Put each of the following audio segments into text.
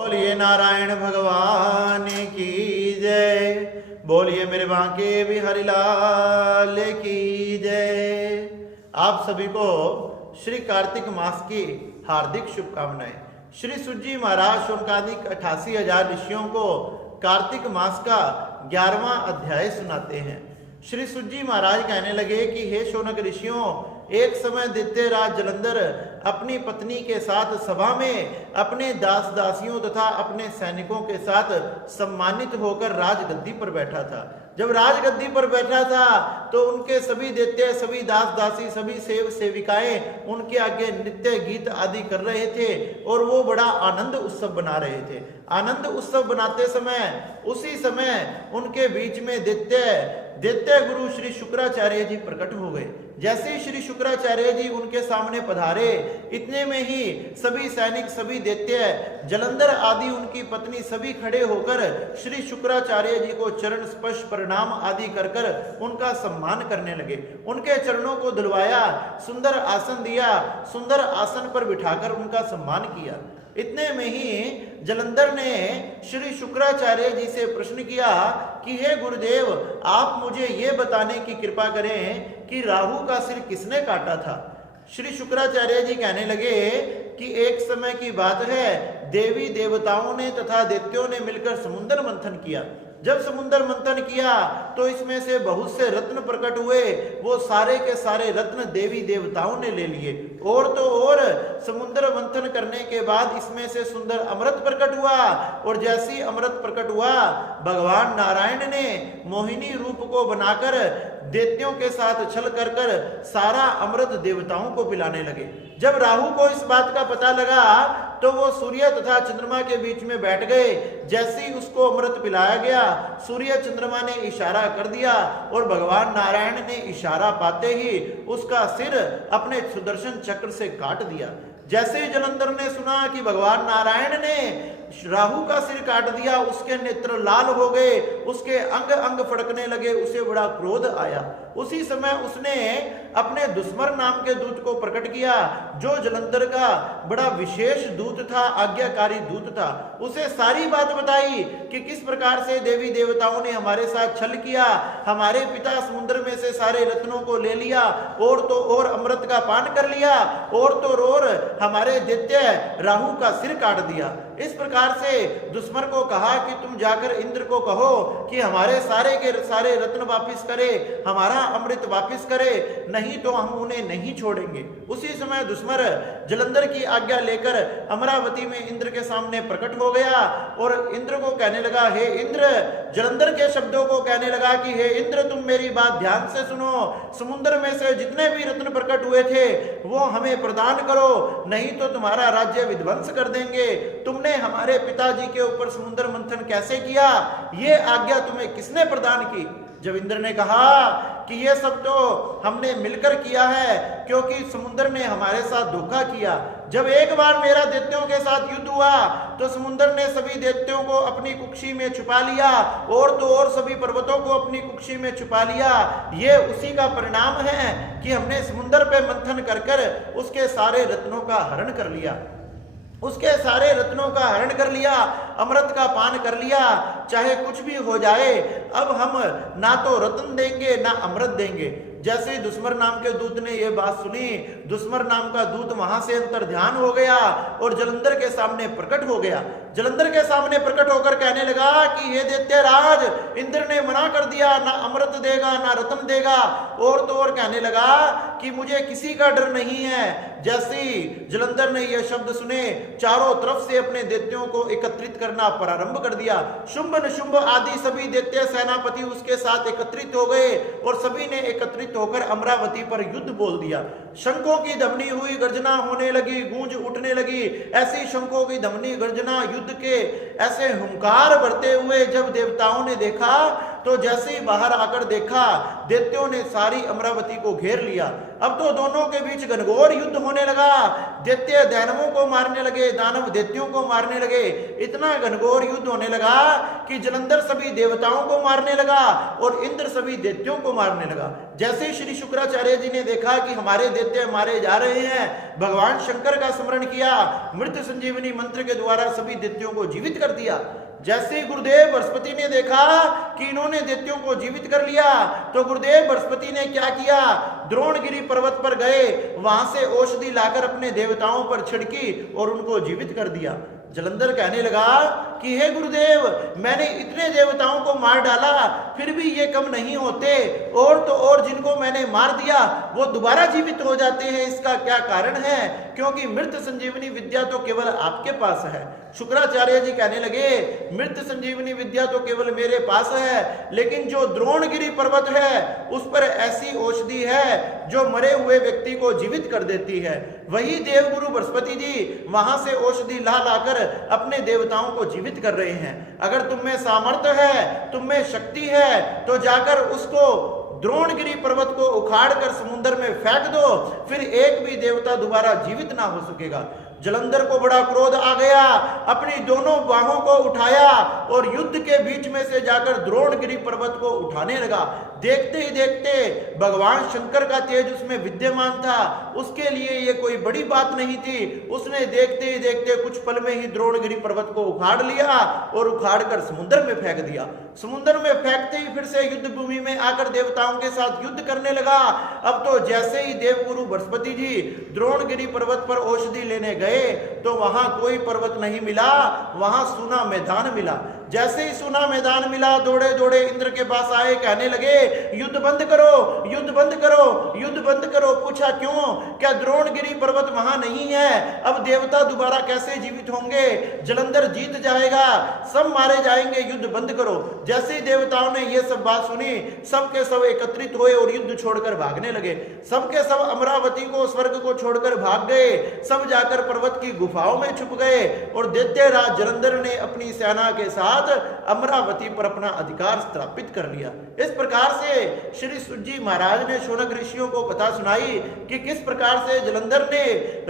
बोलिए नारायण भगवान की जय। बोलिए मेरे बांके बिहारी लाल की जय। आप सभी को श्री कार्तिक मास की हार्दिक शुभकामनाएं। श्री सुजी महाराज शौनकादिक 88,000 ऋषियों को कार्तिक मास का 11वां अध्याय सुनाते हैं। श्री सुजी महाराज कहने लगे कि हे शौनक ऋषियों, एक समय दैत्य राज जलंधर अपनी पत्नी के साथ सभा में अपने दास दासियों तथा अपने सैनिकों के साथ सम्मानित होकर राजगद्दी पर बैठा था। जब राजगद्दी पर बैठा था तो उनके सभी दैत्य, सभी दास दासी, सभी सेव सेविकाएं उनके आगे नृत्य गीत आदि कर रहे थे और वो बड़ा आनंद उत्सव बना रहे थे। आनंद उत्सव बनाते समय उसी समय उनके बीच में दैत्य गुरु श्री शुक्राचार्य जी प्रकट हो गए। जैसे ही श्री शुक्राचार्य जी उनके सामने पधारे, इतने में ही सभी सैनिक, सभी दैत्य, जलंधर आदि उनकी पत्नी सभी खड़े होकर श्री शुक्राचार्य जी को चरण स्पर्श प्रणाम आदि कर कर उनका सम्मान करने लगे। उनके चरणों को धुलवाया, सुंदर आसन दिया, सुंदर आसन पर बिठाकर उनका सम्मान किया। इतने में ही जलंधर ने श्री शुक्राचार्य जी से प्रश्न किया कि हे गुरुदेव, आप मुझे ये बताने की कृपा करें कि राहु का सिर किसने काटा था। श्री शुक्राचार्य जी कहने लगे कि एक समय की बात है, देवी देवताओं ने तथा दैत्यों ने मिलकर समुद्र मंथन किया। जब समुद्र मंथन किया तो इसमें से बहुत से रत्न प्रकट हुए। वो सारे के सारे रत्न देवी देवताओं ने ले लिए। और तो और समुद्र मंथन करने के बाद इसमें से सुंदर अमृत प्रकट हुआ और जैसी अमृत प्रकट हुआ, भगवान नारायण ने मोहिनी रूप को बनाकर दैत्यों के साथ छल कर कर सारा अमृत देवताओं को पिलाने लगे। जब राहु को इस बात का पता लगा तो वो सूर्य तथा चंद्रमा के बीच में बैठ गए। जैसे ही उसको अमृत पिलाया गया, सूर्य चंद्रमा ने इशारा कर दिया और भगवान नारायण ने इशारा पाते ही उसका सिर अपने सुदर्शन चक्र से काट दिया। जैसे ही जलंधर ने सुना कि भगवान नारायण ने राहु का सिर काट दिया, उसके नेत्र लाल हो गए, उसके अंग अंग फड़कने लगे, उसे बड़ा क्रोध आया। उसी समय उसने अपने दुश्मन नाम के दूत को प्रकट किया, जो जलंधर का बड़ा विशेष दूत था, आज्ञाकारी दूत था। उसे सारी बात बताई कि किस प्रकार से देवी देवताओं ने हमारे साथ छल किया, हमारे पिता समुद्र में से सारे रत्नों को ले लिया और तो और अमृत का पान कर लिया और तो और हमारे दैत्य राहु का सिर काट दिया। इस प्रकार से दुश्मन को कहा कि तुम जाकर इंद्र को कहो कि हमारे सारे के सारे रत्न वापिस करे, हमारा अमृत वापिस करे, नहीं तो हम उन्हें नहीं छोड़ेंगे। उसी समय दुश्मन जलंधर की आज्ञा लेकर अमरावती में इंद्र के सामने प्रकट हो गया और इंद्र को कहने लगा, हे इंद्र, जलंधर के शब्दों को कहने लगा कि हे इंद्र, तुम मेरी बात ध्यान से सुनो। समुद्र में से जितने भी रत्न प्रकट हुए थे वो हमें प्रदान करो, नहीं तो तुम्हारा राज्य विध्वंस कर देंगे। तुमने हमारे पिताजी के ऊपर समुद्र मंथन कैसे किया, ये आज्ञा तुम्हें किसने प्रदान की। जब इंद्र ने कहा कि ये सब तो हमने मिलकर किया है, क्योंकि समुद्र ने हमारे साथ धोखा किया। जब एक बार मेरा दैत्यों के साथ युद्ध हुआ तो समुद्र ने सभी दैत्यों को अपनी कुक्षी में छुपा लिया और तो और सभी पर्वतों को अपनी कुक्षी में छुपा लिया। ये उसी का परिणाम है कि हमने समुद्र पे मंथन कर कर उसके सारे रत्नों का हरण कर लिया, उसके सारे रत्नों का हरण कर लिया, अमृत का पान कर लिया। चाहे कुछ भी हो जाए, अब हम ना तो रत्न देंगे ना अमृत देंगे। जैसे दुश्मन नाम के दूत ने यह बात सुनी, दुश्मन नाम का दूत वहां से अंतर ध्यान हो गया और जलंधर के सामने प्रकट हो गया। जलंधर के सामने प्रकट होकर कहने लगा कि ये दैत्य राज, इंद्र ने मना कर दिया, ना अमृत देगा ना रत्न देगा। और तो और कहने लगा कि मुझे किसी का डर नहीं है। जैसे ही जलंधर ने यह शब्द सुने, चारों तरफ से अपने दैत्यों को एकत्रित करना प्रारंभ कर दिया। शुंभ निशुंभ आदि सभी दैत्य सेनापति उसके साथ एकत्रित हो गए और सभी ने एकत्रित होकर अमरावती पर युद्ध बोल दिया। शंखों की ध्वनि हुई, गर्जना होने लगी, गूंज उठने लगी। ऐसी शंखों की ध्वनि, गर्जना, युद्ध के ऐसे हुंकार भरते हुए जब देवताओं ने देखा तो जैसे ही बाहर आकर देखा, दैत्यों ने सारी अमरावती को घेर लिया। अब तो दोनों के बीच घनघोर युद्ध होने लगा। दैत्य दानवों को मारने लगे, दानव दैत्यों को मारने लगे। इतना घनघोर युद्ध होने लगा कि जलंधर सभी देवताओं को मारने लगा और इंद्र सभी दैत्यों को मारने लगा। जैसे ही श्री शुक्राचार्य जी ने देखा कि हमारे दैत्य मारे जा रहे हैं, भगवान शंकर का स्मरण किया, मृत्यु संजीवनी मंत्र के द्वारा सभी दैत्यों को जीवित कर दिया। जैसे ही गुरुदेव बृहस्पति ने देखा कि इन्होंने दैत्यों को जीवित कर लिया, तो गुरुदेव बृहस्पति ने क्या किया, द्रोणगिरी पर्वत पर गए, वहां से औषधि लाकर अपने देवताओं पर छिड़की और उनको जीवित कर दिया। जलंधर कहने लगा कि हे गुरुदेव, मैंने इतने देवताओं को मार डाला, फिर भी ये कम नहीं होते, और तो और जिनको मैंने मार दिया वो दोबारा जीवित हो जाते हैं। इसका क्या कारण है? क्योंकि मृत संजीवनी विद्या तो केवल आपके पास है। शुक्राचार्य जी कहने लगे, मृत संजीवनी विद्या तो केवल मेरे पास है, लेकिन जो द्रोणगिरी पर्वत है उस पर ऐसी औषधि है जो मरे हुए व्यक्ति को जीवित कर देती है। वही देवगुरु बृहस्पति जी वहां से औषधि ला लाकर अपने देवताओं को जीवित कर रहे हैं। अगर तुम में सामर्थ्य है, तुम में शक्ति है, तो जाकर उसको द्रोणगिरी पर्वत को उखाड़ कर समुद्र में फेंक दो, फिर एक भी देवता दोबारा जीवित ना हो सकेगा। जलंधर को बड़ा क्रोध आ गया, अपनी दोनों बाहों को उठाया और युद्ध के बीच में से जाकर द्रोणगिरी पर्वत को उठाने लगा। देखते ही देखते भगवान शंकर का तेज उसमें विद्यमान था, उसके लिए ये कोई बड़ी बात नहीं थी। उसने देखते ही देखते कुछ पल में ही द्रोणगिरी पर्वत को उखाड़ लिया और उखाड़ कर समुद्र में फेंक दिया। समुद्र में फेंकते ही फिर से युद्ध भूमि में आकर देवताओं के साथ युद्ध करने लगा। अब तो जैसे ही देवगुरु बृहस्पति जी द्रोणगिरी पर्वत पर औषधि लेने गए, तो वहां कोई पर्वत नहीं मिला, वहां सूना मैदान मिला। जैसे ही सूना मैदान मिला, दौड़े दौड़े इंद्र के पास आए, कहने लगे युद्ध बंद करो, युद्ध बंद करो, युद्ध बंद करो। पूछा क्यों? क्या द्रोणगिरी पर्वत वहां नहीं है? अब देवता दोबारा कैसे जीवित होंगे? जलंधर जीत जाएगा, सब मारे जाएंगे, युद्ध बंद करो। जैसे ही देवताओं ने यह सब बात सुनी, सबके सब एकत्रित हुए और युद्ध छोड़कर भागने लगे। सबके सब अमरावती को, स्वर्ग को छोड़कर भाग गए। सब जाकर पर्वत की गुफाओं में छुप गए और दैत्यराज जलंधर ने अपनी सेना के साथ अमरावती पर अपना अधिकार स्थापित कर लिया। इस प्रकार से श्री सूत जी महाराज ने शौनक ऋषियों को कथा सुनाई कि किस प्रकार से जलंधर ने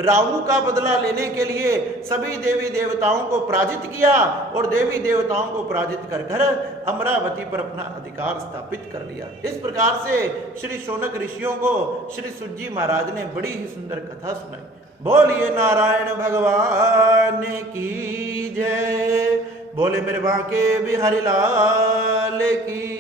राहु का बदला लेने के लिए सभी देवी देवताओं को पराजित किया और देवी देवताओं को पराजित कर कर अमरावती पर अपना अधिकार स्थापित कर लिया। इस प्रकार से श्री शौनक ऋषियों को श्री सूत जी महाराज ने बड़ी ही सुंदर कथा सुनाई। बोलिए नारायण भगवान की जय। बोले मेरे बांके बिहारी लाल की।